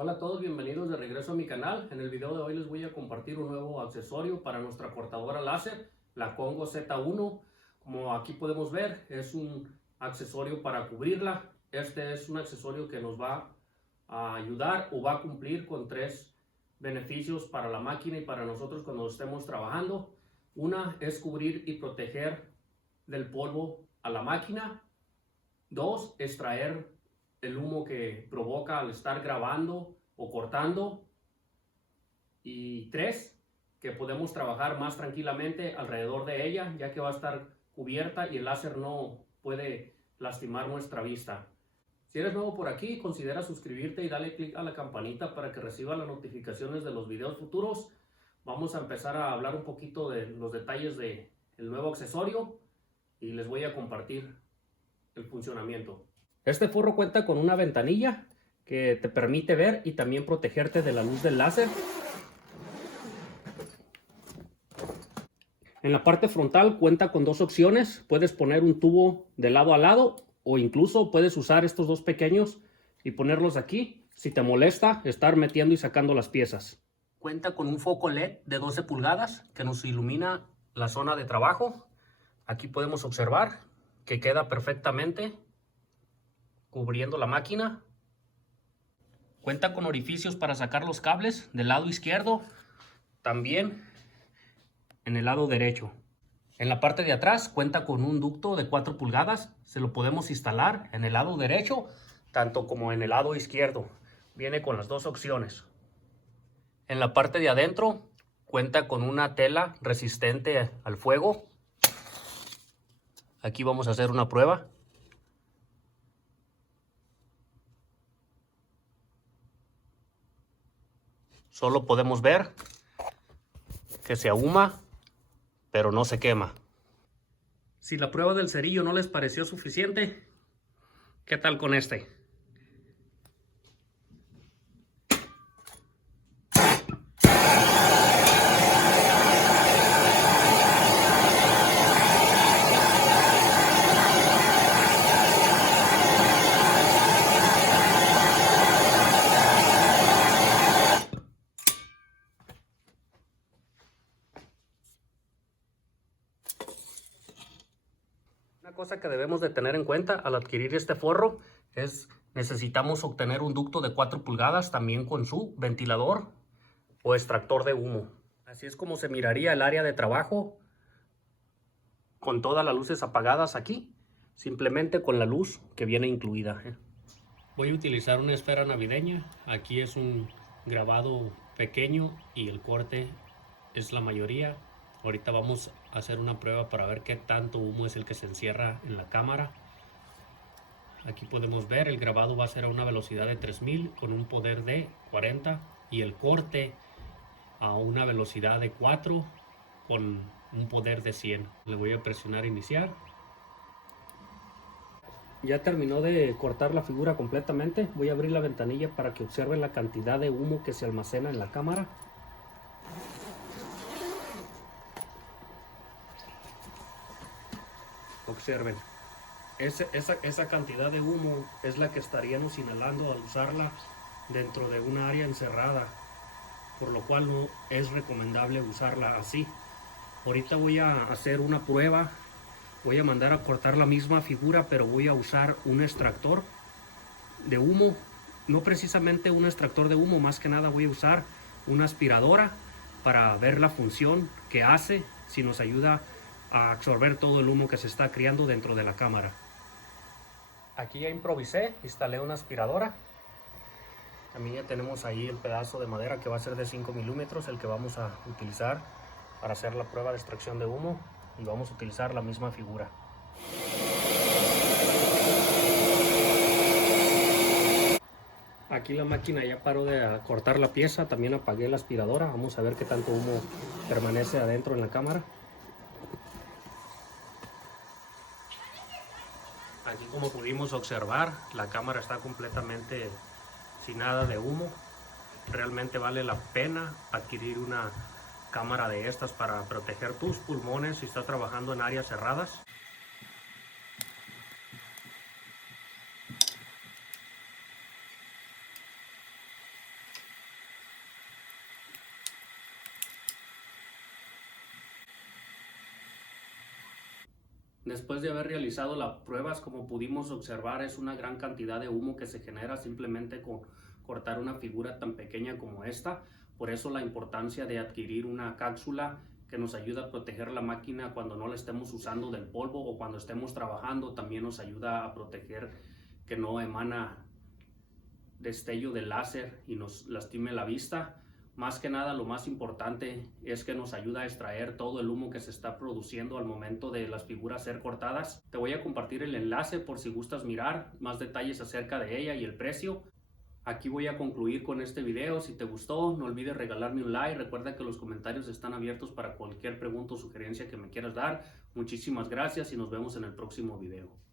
Hola a todos, bienvenidos de regreso a mi canal. En el video de hoy les voy a compartir un nuevo accesorio para nuestra cortadora láser, la Congo Z1. Como aquí podemos ver, es un accesorio para cubrirla. Este es un accesorio que nos va a ayudar o va a cumplir con tres beneficios para la máquina y para nosotros cuando estemos trabajando. Una es cubrir y proteger del polvo a la máquina. Dos, extraer el humo que provoca al estar grabando o cortando. Y tres, que podemos trabajar más tranquilamente alrededor de ella, ya que va a estar cubierta y el láser no puede lastimar nuestra vista. Si eres nuevo por aquí, considera suscribirte y dale click a la campanita para que reciba las notificaciones de los videos futuros. Vamos a empezar a hablar un poquito de los detalles del nuevo accesorio y les voy a compartir el funcionamiento. Este forro cuenta con una ventanilla que te permite ver y también protegerte de la luz del láser. En la parte frontal cuenta con dos opciones. Puedes poner un tubo de lado a lado o incluso puedes usar estos dos pequeños y ponerlos aquí si te molesta estar metiendo y sacando las piezas. Cuenta con un foco LED de 12 pulgadas que nos ilumina la zona de trabajo. Aquí podemos observar que queda perfectamente cubriendo la máquina. Cuenta con orificios para sacar los cables del lado izquierdo, también en el lado derecho. En la parte de atrás cuenta con un ducto de 4 pulgadas. Se lo podemos instalar en el lado derecho, tanto como en el lado izquierdo. Viene con las dos opciones. En la parte de adentro cuenta con una tela resistente al fuego. Aquí vamos a hacer una prueba. Solo podemos ver que se ahuma, pero no se quema. Si la prueba del cerillo no les pareció suficiente, ¿qué tal con este? Una cosa que debemos de tener en cuenta al adquirir este forro es necesitamos obtener un ducto de 4 pulgadas también con su ventilador o extractor de humo. Así es como se miraría el área de trabajo con todas las luces apagadas aquí, simplemente con la luz que viene incluida. Voy a utilizar una esfera navideña. Aquí es un grabado pequeño y el corte es la mayoría. Ahorita vamos a hacer una prueba para ver qué tanto humo es el que se encierra en la cámara. Aquí podemos ver el grabado va a ser a una velocidad de 3000 con un poder de 40 y el corte a una velocidad de 4 con un poder de 100. Le voy a presionar iniciar. Ya terminó de cortar la figura completamente. Voy a abrir la ventanilla para que observen la cantidad de humo que se almacena en la cámara. Observen. Esa cantidad de humo es la que estaríamos inhalando al usarla dentro de un área encerrada, por lo cual no es recomendable usarla así. Ahorita voy a hacer una prueba. Voy a mandar a cortar la misma figura, pero voy a usar un extractor de humo. No precisamente un extractor de humo, más que nada voy a usar una aspiradora para ver la función que hace, si nos ayuda a absorber todo el humo que se está creando dentro de la cámara. Aquí ya improvisé, instalé una aspiradora. También ya tenemos ahí el pedazo de madera que va a ser de 5 milímetros, el que vamos a utilizar para hacer la prueba de extracción de humo, y vamos a utilizar la misma figura. Aquí la máquina ya paró de cortar la pieza, también apagué la aspiradora. Vamos a ver qué tanto humo permanece adentro en la cámara. Aquí, como pudimos observar, la cámara está completamente sin nada de humo. Realmente vale la pena adquirir una cámara de estas para proteger tus pulmones si estás trabajando en áreas cerradas. Después de haber realizado las pruebas, como pudimos observar, es una gran cantidad de humo que se genera simplemente con cortar una figura tan pequeña como esta. Por eso la importancia de adquirir una cápsula que nos ayuda a proteger la máquina cuando no la estemos usando del polvo o cuando estemos trabajando. También nos ayuda a proteger que no emana destello de láser y nos lastime la vista. Más que nada, lo más importante es que nos ayuda a extraer todo el humo que se está produciendo al momento de las figuras ser cortadas. Te voy a compartir el enlace por si gustas mirar más detalles acerca de ella y el precio. Aquí voy a concluir con este video. Si te gustó, no olvides regalarme un like. Recuerda que los comentarios están abiertos para cualquier pregunta o sugerencia que me quieras dar. Muchísimas gracias y nos vemos en el próximo video.